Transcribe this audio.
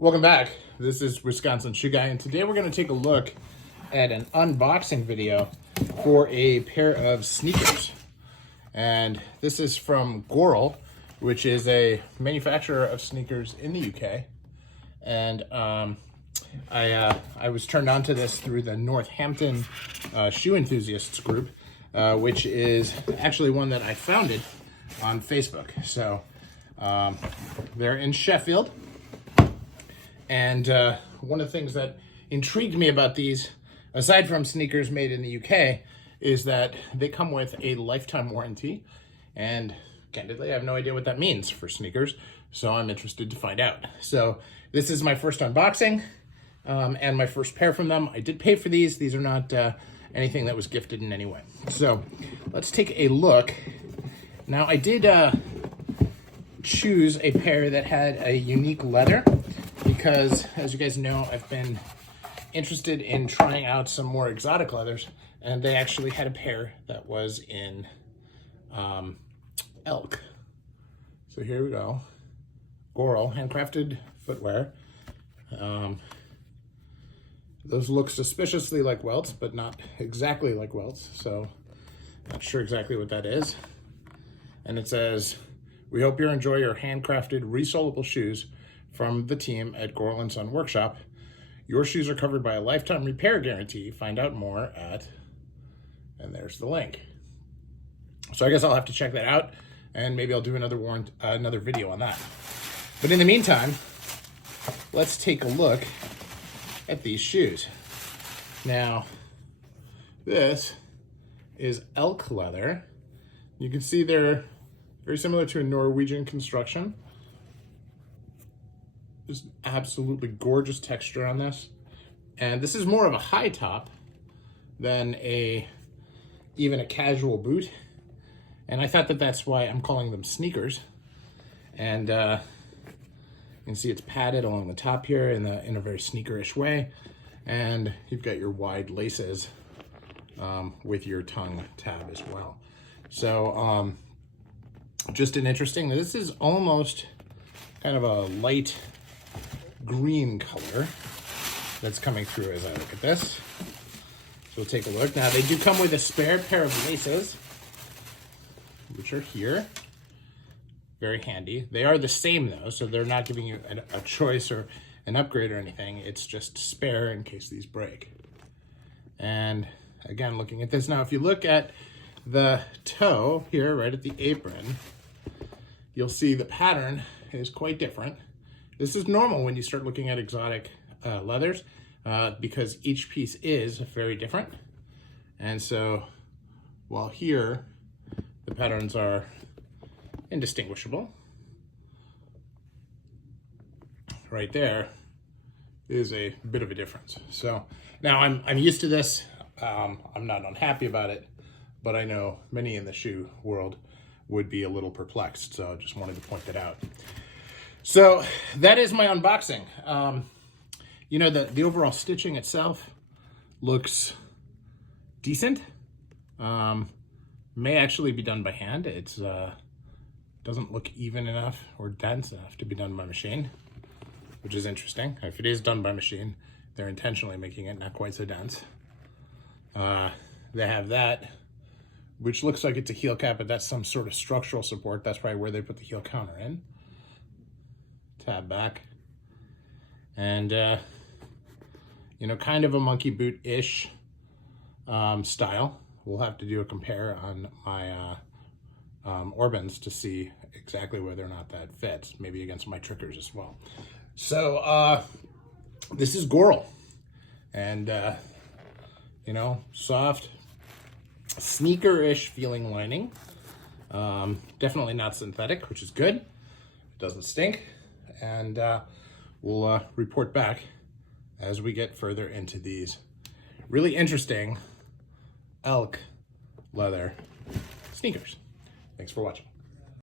Welcome back. This is Wisconsin Shoe Guy, and today we're going to take a look at an unboxing video for a pair of sneakers. And this is from Goral, which is a manufacturer of sneakers in the UK. And I was turned on to this through the Northampton Shoe Enthusiasts group, which is actually one that I founded on Facebook. So they're in Sheffield. And one of the things that intrigued me about these, aside from sneakers made in the UK, is that they come with a lifetime warranty. And candidly, I have no idea what that means for sneakers, so I'm interested to find out. So this is my first unboxing and my first pair from them. I did pay for these. These are not anything that was gifted in any way. So let's take a look. Now, I did choose a pair that had a unique leather, because as you guys know, I've been interested in trying out some more exotic leathers, and they actually had a pair that was in elk. So here we go. Goral, handcrafted footwear. Those look suspiciously like welts, but not exactly like welts, so not sure exactly what that is. And it says, "We hope you enjoy your handcrafted resolable shoes from the team at Goral & Son Workshop. Your shoes are covered by a lifetime repair guarantee. Find out more at," and there's the link. So I guess I'll have to check that out, and maybe I'll do another video on that. But in the meantime, let's take a look at these shoes. Now, this is elk leather. You can see they're very similar to a Norwegian construction. Just absolutely gorgeous texture on this. And this is more of a high top than even a casual boot. And I thought that that's why I'm calling them sneakers. And you can see it's padded along the top here in a very sneakerish way. And you've got your wide laces with your tongue tab as well. So just an interesting, this is almost kind of a light green color that's coming through as I look at this. So we'll take a look. Now, they do come with a spare pair of laces, which are here. Very handy. They are the same though, so they're not giving you a choice or an upgrade or anything. It's just spare in case these break. And again, looking at this now, if you look at the toe here, right at the apron, you'll see the pattern is quite different. This is normal when you start looking at exotic leathers because each piece is very different. And so while here the patterns are indistinguishable, right there is a bit of a difference. So now I'm used to this. I'm not unhappy about it, but I know many in the shoe world would be a little perplexed. So I just wanted to point that out. So that is my unboxing. You know, the overall stitching itself looks decent. May actually be done by hand. It's doesn't look even enough or dense enough to be done by machine, which is interesting. If it is done by machine, they're intentionally making it not quite so dense. They have that, which looks like it's a heel cap, but that's some sort of structural support. That's probably where they put the heel counter in. Tab back. And, you know, kind of a monkey boot-ish style. We'll have to do a compare on my Orbans to see exactly whether or not that fits, maybe against my Trickers as well. So this is Goral, and you know, soft sneaker-ish feeling lining. Definitely not synthetic, which is good. It doesn't stink, and we'll report back as we get further into these really interesting elk leather sneakers. Thanks for watching.